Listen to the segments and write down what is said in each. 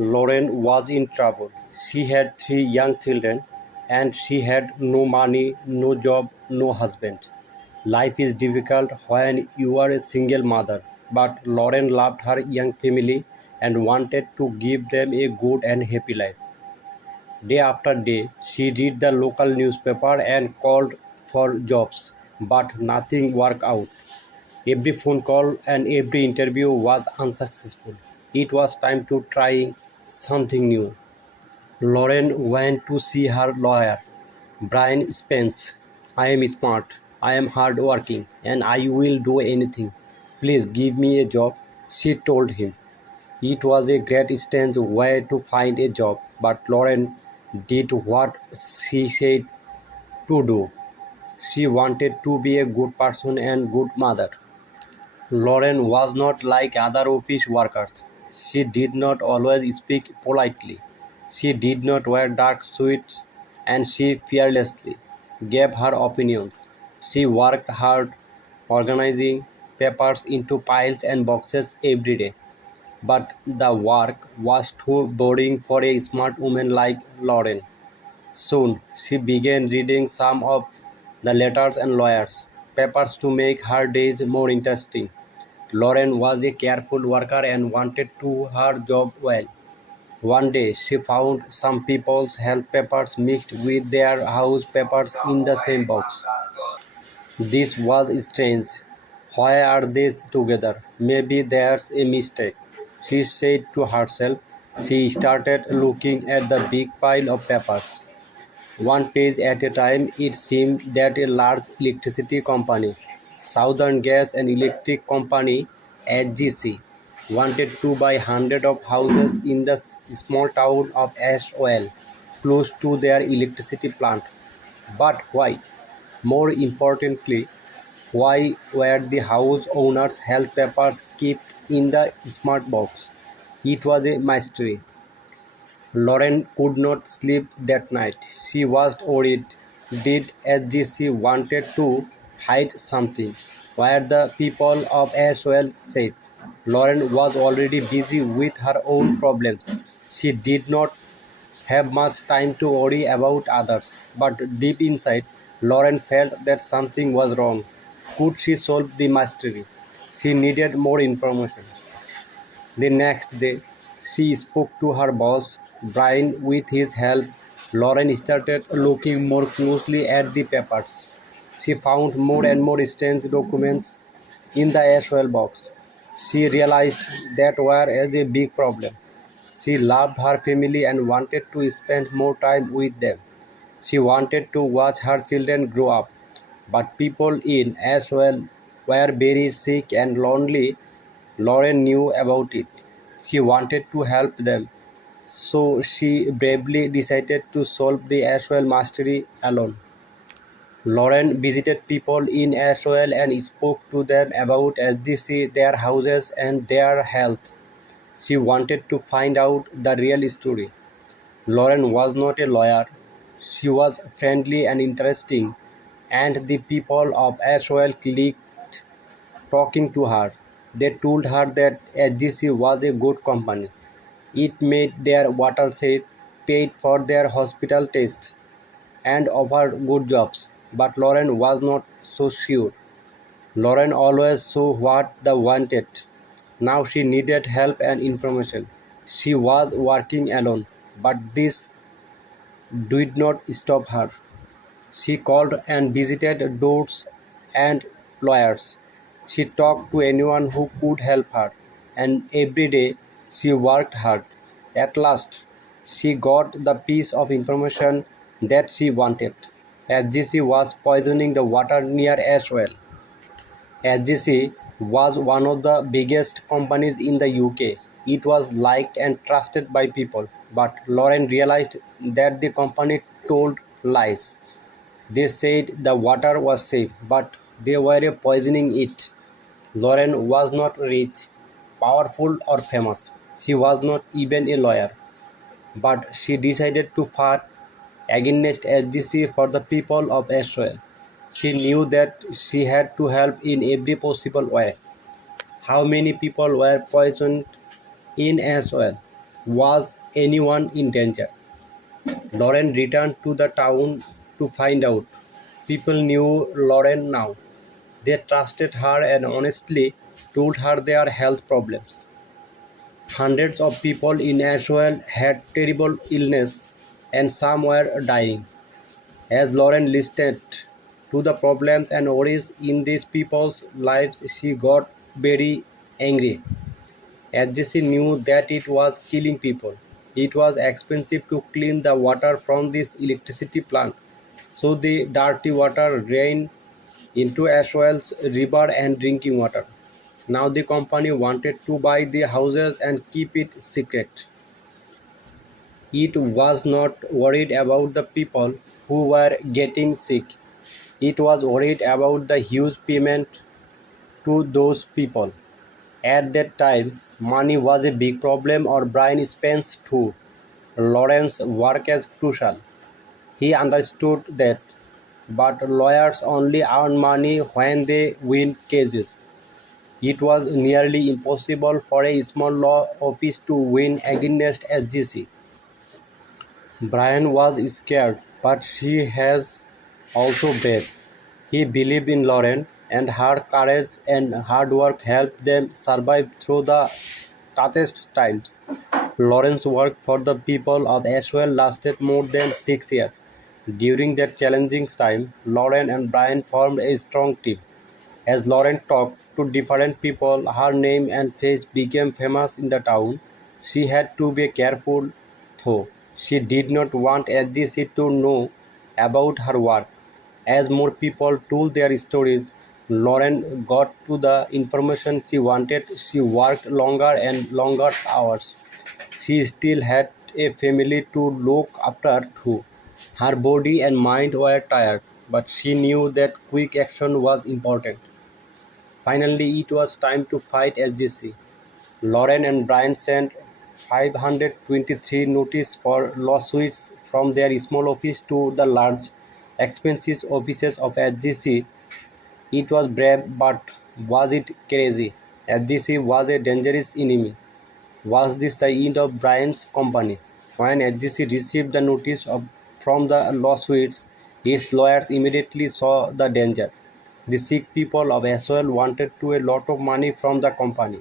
Lauren was in trouble. She had three young children and she had no money, no job, no husband. Life is difficult when you are a single mother, but Lauren loved her young family and wanted to give them a good and happy life. Day after day, she read the local newspaper and called for jobs, but nothing worked out. Every phone call and every interview was unsuccessful. It was time to try something new. Lauren went to see her lawyer, Brian Spence. I am smart, I am hardworking, and I will do anything. Please give me a job, she told him. It was a great strange way to find a job, but Lauren did what she said to do. She wanted to be a good person and good mother. Lauren was not like other office workers. She did not always speak politely. She did not wear dark suits and she fearlessly gave her opinions. She worked hard organizing papers into piles and boxes every day. But the work was too boring for a smart woman like Lauren. Soon she began reading some of the letters and lawyers' papers to make her days more interesting. Lauren was a careful worker and wanted to do her job well. One day she found some people's health papers mixed with their house papers in the same box. This was strange. Why are they together? Maybe there's a mistake, she said to herself. She started looking at the big pile of papers. One page at a time, it seemed that a large electricity company, Southern Gas and Electric Company (SGC), wanted to buy hundreds of houses in the small town of Ashwell, close to their electricity plant. But why? More importantly, why were the house owners' health papers kept in the smart box? It was a mystery. Lauren could not sleep that night. She was worried. Did SGC wanted to hide something? Were the people of Ashwell safe? Lauren was already busy with her own problems. She did not have much time to worry about others, but deep inside, Lauren felt that something was wrong. Could she solve the mystery? She needed more information. The next day, she spoke to her boss, Brian. With his help, Lauren started looking more closely at the papers. She found more and more strange documents in the Ashwell box. She realized that was a big problem. She loved her family and wanted to spend more time with them. She wanted to watch her children grow up. But people in Ashwell were very sick and lonely. Lauren knew about it. She wanted to help them, so she bravely decided to solve the Ashwell mystery alone. Lauren visited people in Ashwell and spoke to them about SDC, their houses, and their health. She wanted to find out the real story. Lauren was not a lawyer. She was friendly and interesting, and the people of Ashwell clicked talking to her. They told her that SGC was a good company. It made their water safe, paid for their hospital tests, and offered good jobs. But Lauren was not so sure. Lauren always saw what they wanted. Now she needed help and information. She was working alone, but this did not stop her. She called and visited doors and lawyers. She talked to anyone who could help her, and every day she worked hard. At last, she got the piece of information that she wanted. SGC was poisoning the water near Ashwell. SGC was one of the biggest companies in the UK. It was liked and trusted by people, but Lauren realized that the company told lies. They said the water was safe, but they were poisoning it. Lauren was not rich, powerful, or famous. She was not even a lawyer. But she decided to fight against SGC for the people of Israel. She knew that she had to help in every possible way. How many people were poisoned in Israel? Was anyone in danger? Lauren returned to the town to find out. People knew Lauren now. They trusted her and honestly told her their health problems. Hundreds of people in Ashwell had terrible illness and some were dying. As Lauren listened to the problems and worries in these people's lives, she got very angry. As she knew that it was killing people. It was expensive to clean the water from this electricity plant, so the dirty water ran into Ashwell's river and drinking water. Now the company wanted to buy the houses and keep it secret. It was not worried about the people who were getting sick. It was worried about the huge payment to those people. At that time, money was a big problem or Brian Spence too. Lawrence's work as crucial. He understood that, but lawyers only earn money when they win cases. It was nearly impossible for a small law office to win against SGC. Brian was scared, but she has also brave. He believed in Lauren, and her courage and hard work helped them survive through the toughest times. Lauren's work for the people of Ashwell lasted more than 6 years. During that challenging time, Lauren and Brian formed a strong team. As Lauren talked to different people, her name and face became famous in the town. She had to be careful, though. She did not want SDC to know about her work. As more people told their stories, Lauren got to the information she wanted. She worked longer and longer hours. She still had a family to look after too. Her body and mind were tired, but she knew that quick action was important. Finally, it was time to fight SGC. Lauren and Brian sent 523 notices for lawsuits from their small office to the large, expensive offices of SGC. It was brave, but was it crazy? SGC was a dangerous enemy. Was this the end of Brian's company? When SGC received the notice from the lawsuits, its lawyers immediately saw the danger. The sick people of Ashwell wanted to a lot of money from the company.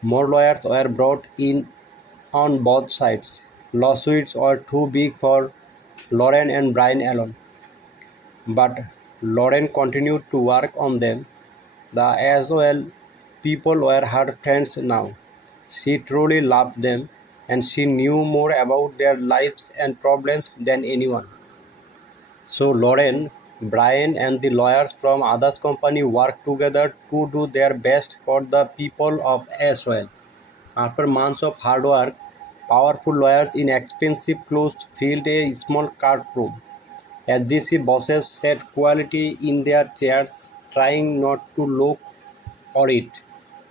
More lawyers were brought in on both sides. Lawsuits were too big for Lauren and Brian alone. But Lauren continued to work on them. The Ashwell people were her friends now. She truly loved them, and she knew more about their lives and problems than anyone. So Lauren, Brian and the lawyers from others company worked together to do their best for the people of Ashwell. After months of hard work, powerful lawyers in expensive clothes filled a small courtroom. SGC bosses sat quietly in their chairs, trying not to look worried.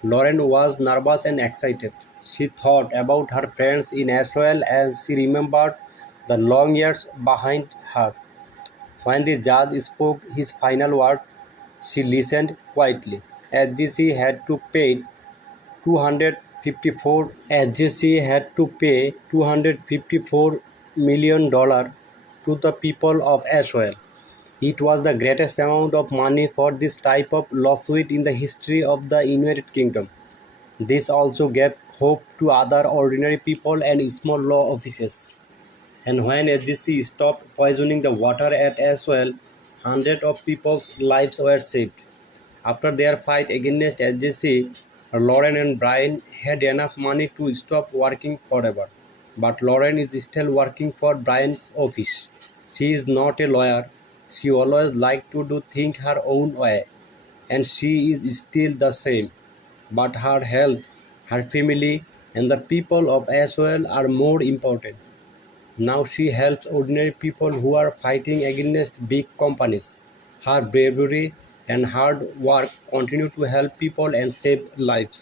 Lauren was nervous and excited. She thought about her friends in Ashwell and she remembered the long years behind her. When the judge spoke his final words, she listened quietly. SGC had to pay 254 SGC had to pay $254 million to the people of Ashwell. It was the greatest amount of money for this type of lawsuit in the history of the United Kingdom. This also gave hope to other ordinary people and small law offices. And when SGC stopped poisoning the water at Ashwell, hundreds of people's lives were saved. After their fight against SGC, Lauren and Brian had enough money to stop working forever. But Lauren is still working for Brian's office. She is not a lawyer. She always liked to do things her own way. And she is still the same. But her health, her family, and the people of Ashwell are more important. Now she helps ordinary people who are fighting against big companies. Her bravery and hard work continue to help people and save lives.